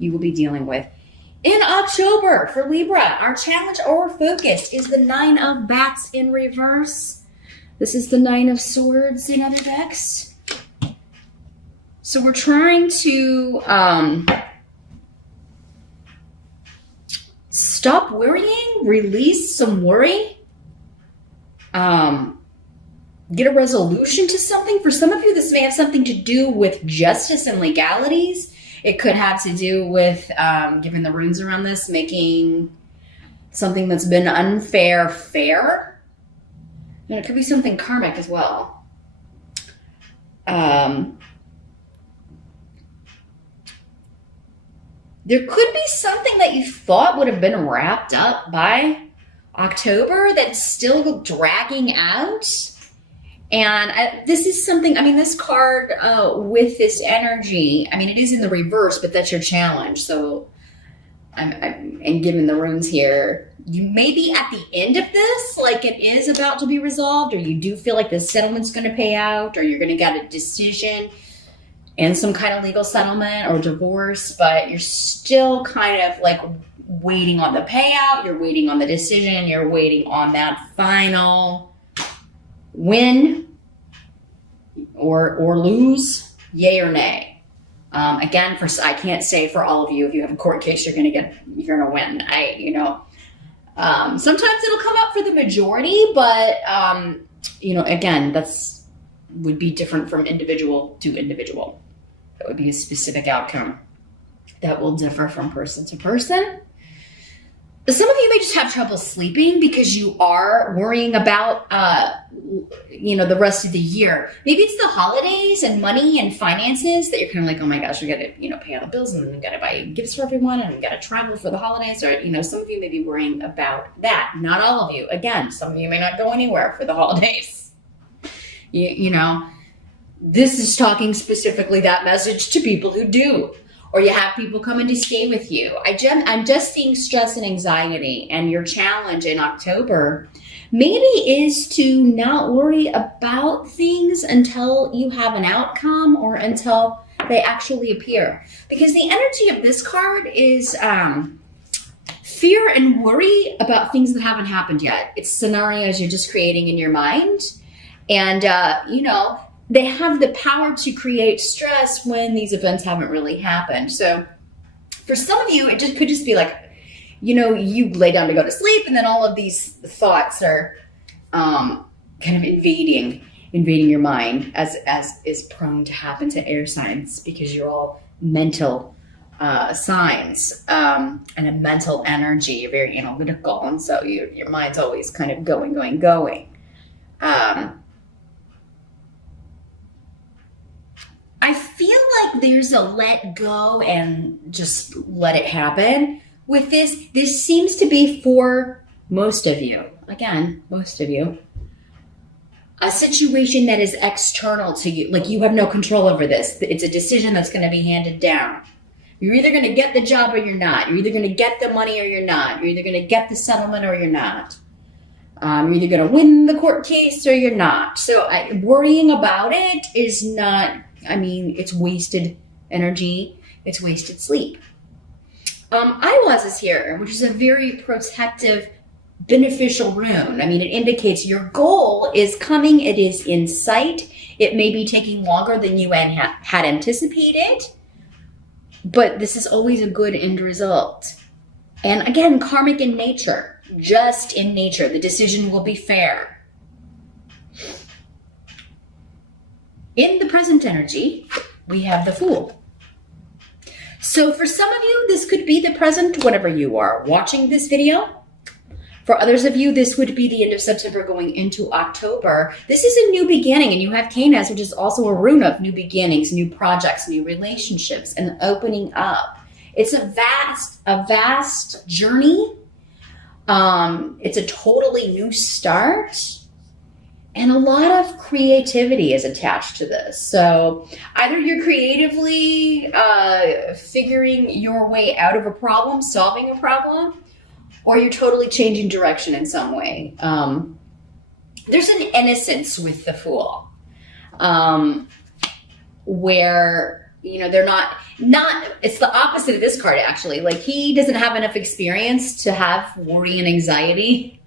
you will be dealing with. In October for Libra, our challenge or focus is the 9 of Bats in reverse. This is the 9 of Swords in other decks. So we're trying to stop worrying, release some worry, get a resolution to something. For some of you, this may have something to do with justice and legalities. It could have to do with, given the runes around this, making something that's been unfair fair. And it could be something karmic as well. There could be something that you thought would have been wrapped up by October that's still dragging out. And this is something, I mean, this card with this energy, I mean, it is in the reverse, but that's your challenge. So, and given the runes here, you may be at the end of this, like it is about to be resolved, or you do feel like the settlement's going to pay out, or you're going to get a decision and some kind of legal settlement or divorce, but you're still kind of like waiting on the payout, you're waiting on the decision, you're waiting on that final win or lose, yay or nay. Again, I can't say for all of you, if you have a court case, you're gonna win. Sometimes it'll come up for the majority, but again, would be different from individual to individual. That would be a specific outcome that will differ from person to person. Some of you may just have trouble sleeping because you are worrying about, the rest of the year. Maybe it's the holidays and money and finances that you're kind of like, oh my gosh, we got to, pay all the bills and we got to buy gifts for everyone and we got to travel for the holidays. Or, some of you may be worrying about that. Not all of you. Again, some of you may not go anywhere for the holidays. This is talking specifically that message to people who do. Or you have people coming to stay with you. I'm just seeing stress and anxiety, and your challenge in October maybe is to not worry about things until you have an outcome or until they actually appear. Because the energy of this card is fear and worry about things that haven't happened yet. It's scenarios you're just creating in your mind. And, they have the power to create stress when these events haven't really happened. So for some of you, it could just be like, you lay down to go to sleep and then all of these thoughts are kind of invading your mind, as is prone to happen to air signs because you're all mental signs and a mental energy. You're very analytical. And so your mind's always kind of going. I feel like there's a let go and just let it happen with this. This seems to be for most of you. Again, most of you. A situation that is external to you. Like you have no control over this. It's a decision that's going to be handed down. You're either going to get the job or you're not. You're either going to get the money or you're not. You're either going to get the settlement or you're not. You're either going to win the court case or you're not. So worrying about it is not... it's wasted energy. It's wasted sleep. Iwaz is here, which is a very protective, beneficial rune. It indicates your goal is coming. It is in sight. It may be taking longer than you had anticipated, but this is always a good end result. And again, karmic in nature, just in nature. The decision will be fair. In the present energy, we have the Fool. So for some of you, this could be the present whenever you are watching this video. For others of you, this would be the end of September going into October. This is a new beginning, and you have Canis, which is also a rune of new beginnings, new projects, new relationships, and opening up. It's a vast journey. It's a totally new start. And a lot of creativity is attached to this. So either you're creatively figuring your way out of a problem, solving a problem, or you're totally changing direction in some way. There's an innocence with the Fool, where they're not, it's the opposite of this card, actually. Like, he doesn't have enough experience to have worry and anxiety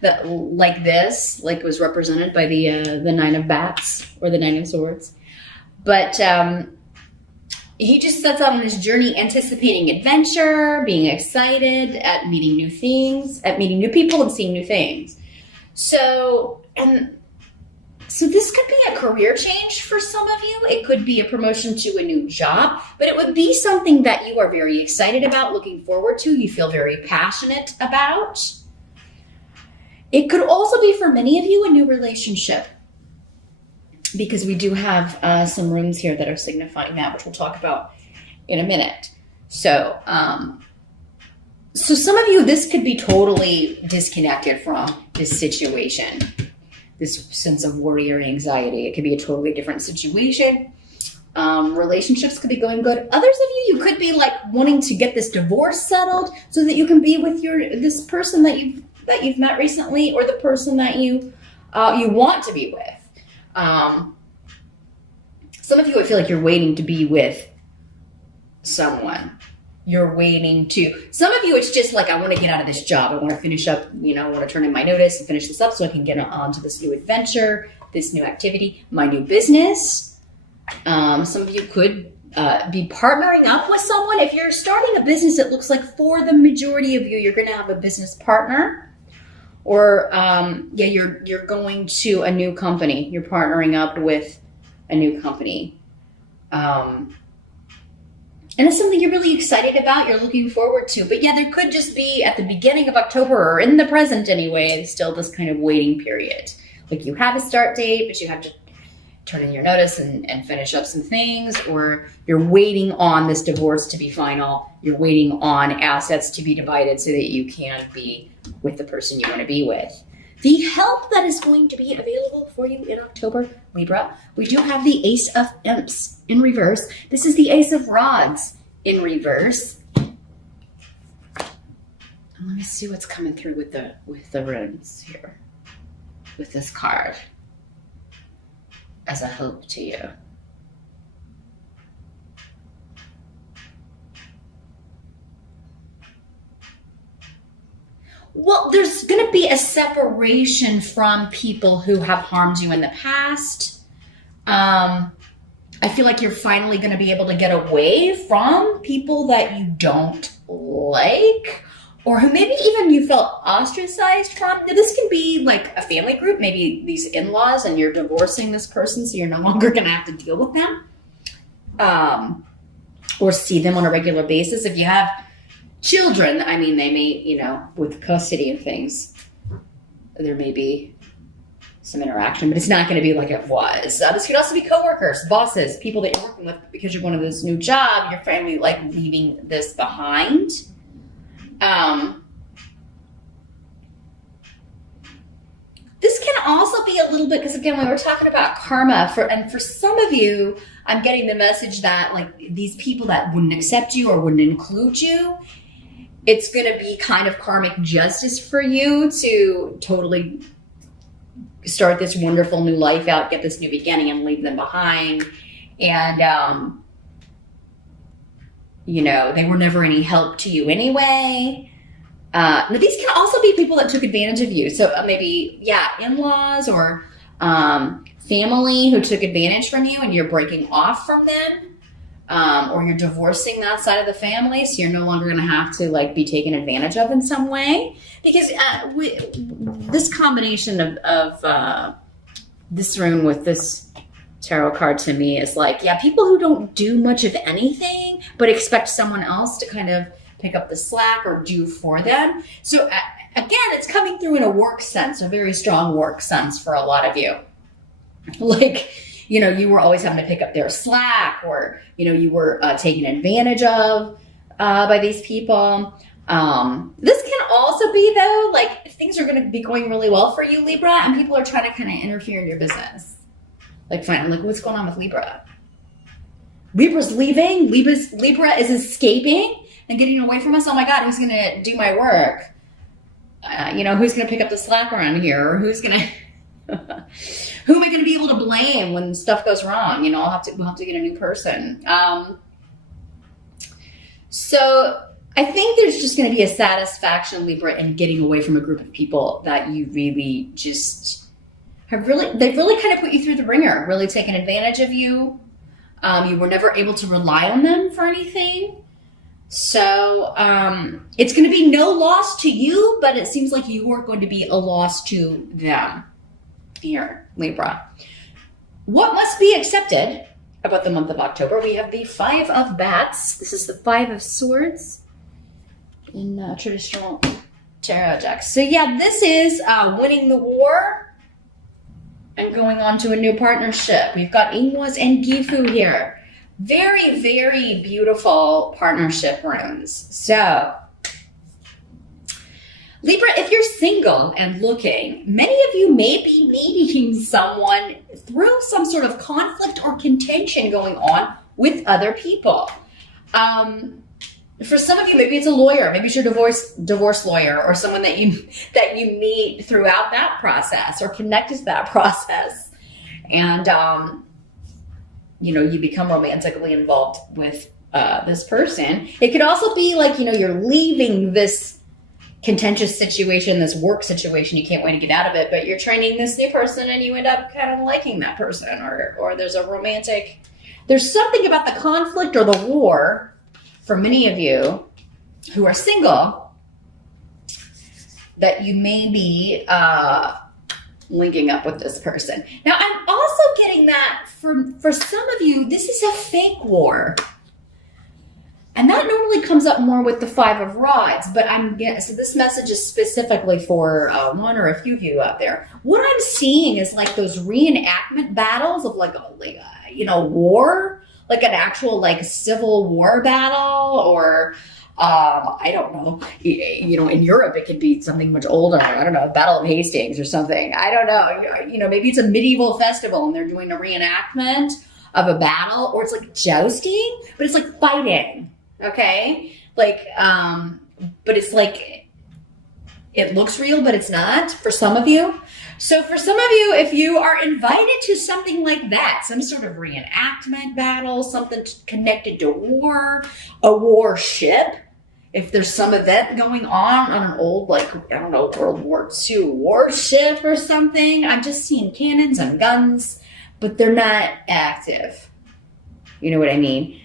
that like this, like was represented by the Nine of Bats or the Nine of Swords. But he just sets out on this journey anticipating adventure, being excited at meeting new things, at meeting new people and seeing new things. So this could be a career change for some of you. It could be a promotion to a new job, but it would be something that you are very excited about, looking forward to, you feel very passionate about. It could also be for many of you a new relationship, because we do have some runes here that are signifying that, which we'll talk about in a minute. So, so some of you, this could be totally disconnected from this situation, this sense of worry or anxiety. It could be a totally different situation. Relationships could be going good. Others of you could be like wanting to get this divorce settled so that you can be with this person that you've met recently, or the person that you want to be with. Some of you, I feel like you're waiting to be with someone. You're waiting to, some of you, it's just like, I want to get out of this job. I want to finish up, I want to turn in my notice and finish this up so I can get on to this new adventure, this new activity, my new business. Some of you could be partnering up with someone. If you're starting a business, it looks like for the majority of you, you're going to have a business partner. Or, you're going to a new company. You're partnering up with a new company. And it's something you're really excited about, you're looking forward to. But yeah, there could just be at the beginning of October, or in the present anyway, still this kind of waiting period. Like, you have a start date, but you have to turn in your notice and finish up some things, or you're waiting on this divorce to be final. You're waiting on assets to be divided so that you can be with the person you want to be with. The help that is going to be available for you in October, Libra, we do have the Ace of Imps in reverse. This is the Ace of Rods in reverse. And let me see what's coming through with the runes here, with this card as a hope to you. Well, there's going to be a separation from people who have harmed you in the past. I feel like you're finally going to be able to get away from people that you don't like, or who maybe even you felt ostracized from. Now, this can be like a family group, maybe these in-laws, and you're divorcing this person, so you're no longer going to have to deal with them, or see them on a regular basis. If you have children, I mean, they may, with custody of things, there may be some interaction, but it's not going to be like it was. This could also be coworkers, bosses, people that you're working with because you're going to this new job. Your family like leaving this behind. This can also be a little bit, because again, when we're talking about karma, for some of you, I'm getting the message that like these people that wouldn't accept you or wouldn't include you, it's going to be kind of karmic justice for you to totally start this wonderful new life out, get this new beginning, and leave them behind. And, they were never any help to you anyway. Now, these can also be people that took advantage of you. So maybe, in-laws or family who took advantage from you and you're breaking off from them. Or you're divorcing that side of the family, so you're no longer going to have to like be taken advantage of in some way. Because this combination of this rune with this tarot card to me is like, people who don't do much of anything, but expect someone else to kind of pick up the slack or do for them. So again, it's coming through in a work sense, a very strong work sense for a lot of you. Like, you were always having to pick up their slack, or, you were taken advantage of by these people. This can also be, though, like if things are going to be going really well for you, Libra, and people are trying to kind of interfere in your business. Like, fine, like what's going on with Libra? Libra's leaving. Libra is escaping and getting away from us. Oh my God, who's going to do my work? Who's going to pick up the slack around here? Or who's going to... Who am I going to be able to blame when stuff goes wrong? You know, we'll have to get a new person. So I think there's just going to be a satisfaction, Libra, in getting away from a group of people that you really just they've really kind of put you through the ringer, really taken advantage of you. You were never able to rely on them for anything. So it's going to be no loss to you, but it seems like you are going to be a loss to them. Here, Libra. What must be accepted about the month of October? We have the Five of Bats. This is the Five of Swords in traditional tarot decks. So yeah, this is winning the war and going on to a new partnership. We've got Ingwas and Gifu here. Very, very beautiful partnership runes. So, Libra, if you're single and looking, many of you may be meeting someone through some sort of conflict or contention going on with other people. For some of you, maybe it's a lawyer, maybe it's your divorce lawyer, or someone that you meet throughout that process or connected to that process, and you know, you become romantically involved with this person. It could also be like, you know, you're leaving this contentious situation, this work situation, you can't wait to get out of it, but you're training this new person and you end up kind of liking that person, or there's something about the conflict or the war for many of you who are single that you may be linking up with this person. Now, I'm also getting that for some of you, this is a fake war. And that normally comes up more with the Five of Rods, but so this message is specifically for one or a few of you out there. What I'm seeing is like those reenactment battles of like a war, like an actual like civil war battle, or I don't know, you know, in Europe it could be something much older. I don't know, Battle of Hastings or something. I don't know, you know, maybe it's a medieval festival and they're doing a reenactment of a battle, or it's like jousting, but it's like fighting. Okay, like, but it's like, it looks real, but it's not for some of you. So for some of you, if you are invited to something like that, some sort of reenactment battle, something connected to war, a warship, if there's some event going on an old, like, I don't know, World War II warship or something, I'm just seeing cannons and guns, but they're not active. You know what I mean?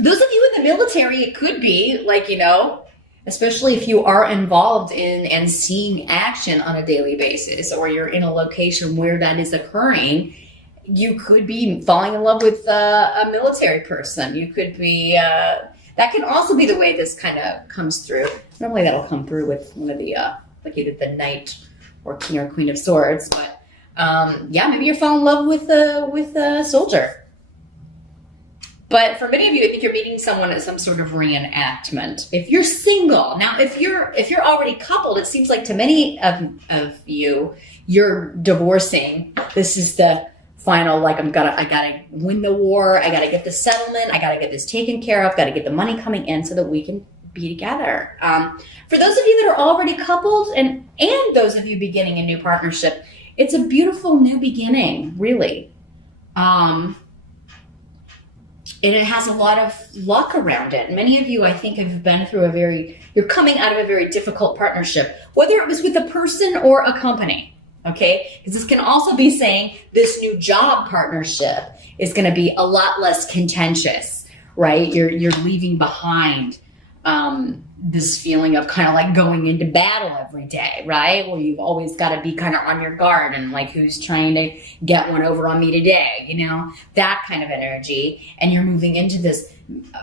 Those of you in the military, it could be like, you know, especially if you are involved in and seeing action on a daily basis, or you're in a location where that is occurring, you could be falling in love with a military person. You could be, that can also be the way this kind of comes through. Normally that'll come through with one of the, like either the Knight or King or Queen of Swords, but yeah, maybe you're falling in love with a soldier. But for many of you, I think you're meeting someone at some sort of reenactment. If you're single, now if you're already coupled, it seems like to many of you, you're divorcing. This is the final, like, I gotta win the war. I gotta get the settlement. I gotta get this taken care of. Gotta get the money coming in so that we can be together. For those of you that are already coupled, and those of you beginning a new partnership, it's a beautiful new beginning, really. And it has a lot of luck around it. Many of you, I think, have been through you're coming out of a very difficult partnership, whether it was with a person or a company, okay? Because this can also be saying this new job partnership is going to be a lot less contentious, right? You're leaving behind this feeling of kind of like going into battle every day, right? Well, you've always got to be kind of on your guard and like, who's trying to get one over on me today, you know, that kind of energy. And you're moving into this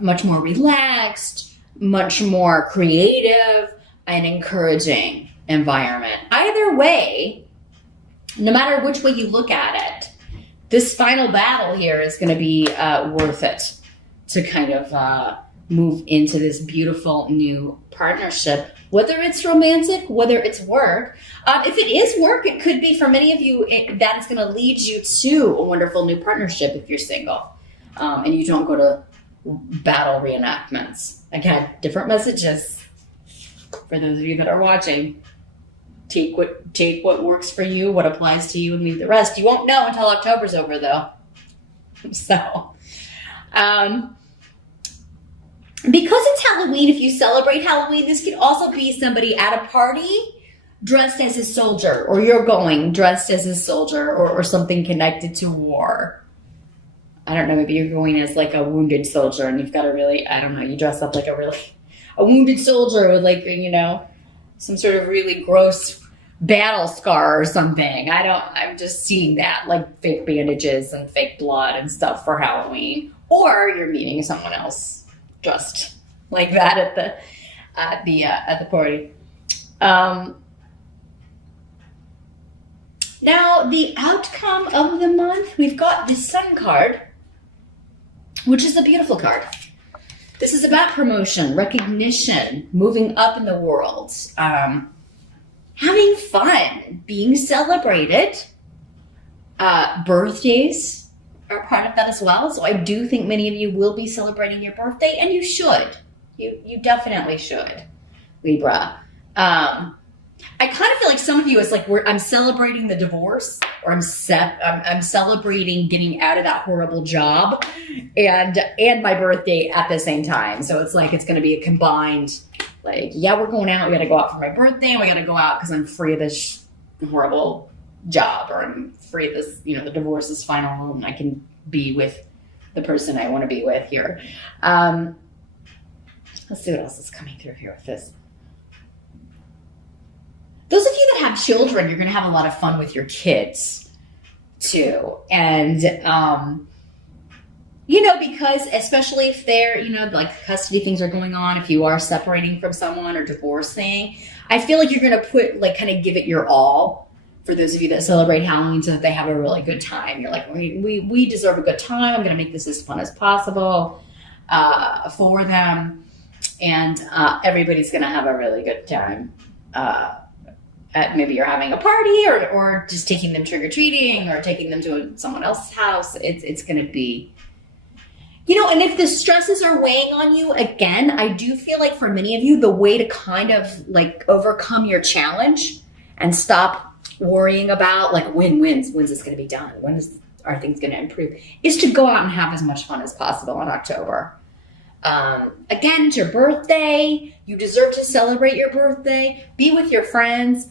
much more relaxed, much more creative and encouraging environment. Either way, no matter which way you look at it, this final battle here is going to be worth it to kind of move into this beautiful new partnership, whether it's romantic, whether it's work. If it is work, it could be for many of you, that is going to lead you to a wonderful new partnership if you're single and you don't go to battle reenactments. Again, different messages for those of you that are watching. take what works for you, what applies to you, and leave the rest. You won't know until October's over, though. So, because it's Halloween, if you celebrate Halloween, this could also be somebody at a party dressed as a soldier, or you're going dressed as a soldier, or something connected to war. I don't know, maybe you're going as like a wounded soldier, and you've got a really, I don't know, you dress up like a wounded soldier with like, you know, some sort of really gross battle scar or something. I'm just seeing that, like fake bandages and fake blood and stuff for Halloween. Or you're meeting someone else dressed like that at the party. Now, the outcome of the month, we've got the Sun card, which is a beautiful card. This is about promotion, recognition, moving up in the world, having fun, being celebrated. Birthdays are part of that as well. So I do think many of you will be celebrating your birthday, and you should. You definitely should, Libra. I kind of feel like some of you is like I'm celebrating the divorce, or I'm celebrating getting out of that horrible job, and my birthday at the same time. So it's like it's going to be a combined, like, yeah, we're going out. We got to go out for my birthday, and we got to go out because I'm free of this horrible job, or I'm free of this, you know, the divorce is final, and I can be with the person I want to be with here. Let's see what else is coming through here with this. Those of you that have children, you're going to have a lot of fun with your kids too. And, you know, because especially if they're, you know, like custody things are going on, if you are separating from someone or divorcing, I feel like you're going to put, like, kind of give it your all for those of you that celebrate Halloween so that they have a really good time. You're like, we deserve a good time. I'm going to make this as fun as possible for them. And everybody's going to have a really good time. Maybe you're having a party, or just taking them trick-or-treating, or taking them to someone else's house. It's going to be, you know, and if the stresses are weighing on you, again, I do feel like for many of you, the way to kind of like overcome your challenge and stop worrying about like when's this going to be done? Are things going to improve? Is to go out and have as much fun as possible in October. Again, it's your birthday. You deserve to celebrate your birthday. Be with your friends.